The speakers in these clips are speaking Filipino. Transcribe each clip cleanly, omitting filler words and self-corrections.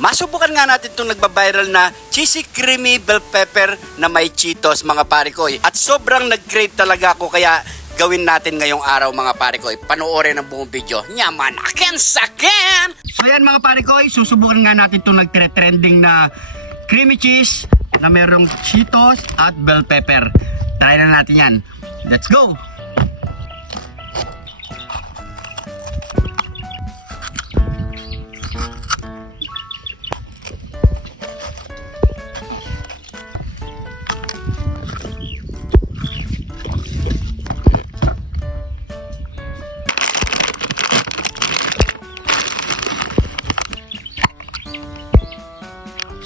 Masubukan nga natin itong nagbabiral na cheesy creamy bell pepper na may Cheetos mga pare ko. At sobrang nag-crave talaga ako kaya gawin natin ngayong araw mga pare ko. Panoorin ang buong video. Nyaman akin sakin! So yan mga pare ko, susubukan nga natin itong nagtre-trending na creamy cheese na merong Cheetos at bell pepper. Try na natin yan. Let's go!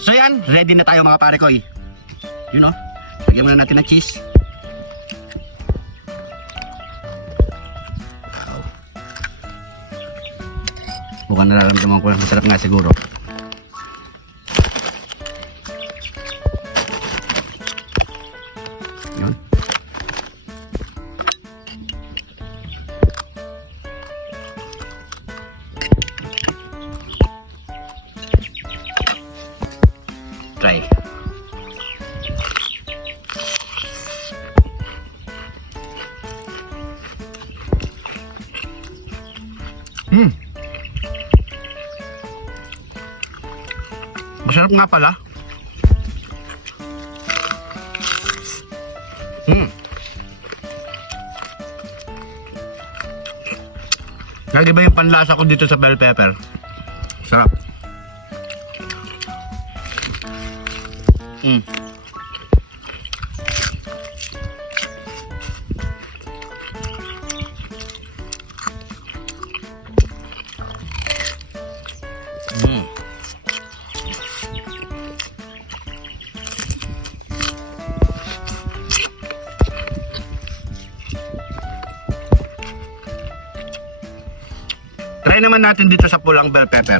So yan, ready na tayo mga pare ko. You know, lagyan muna natin ng cheese. Mukhang nararamdaman ko, masarap nga siguro. Yun. Try. Masarap nga pala. Nag-iba yung panlasa ko dito sa bell pepper. Sarap. Try naman natin dito sa pulang bell pepper.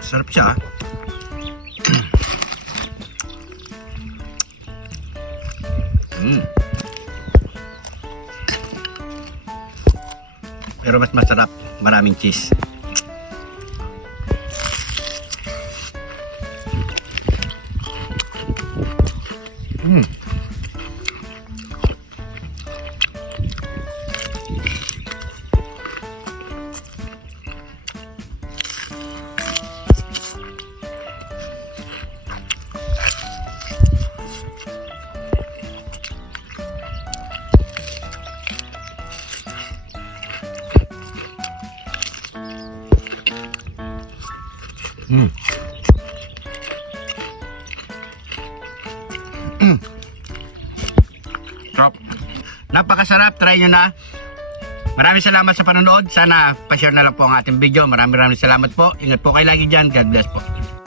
Sarap siya. Pero mas masarap, maraming cheese. Sarap. Napakasarap, try nyo na. Maraming salamat sa panonood. Sana pa-share na lang po ang ating video. Maraming salamat po. Ingat po kayo lagi dyan. God bless po.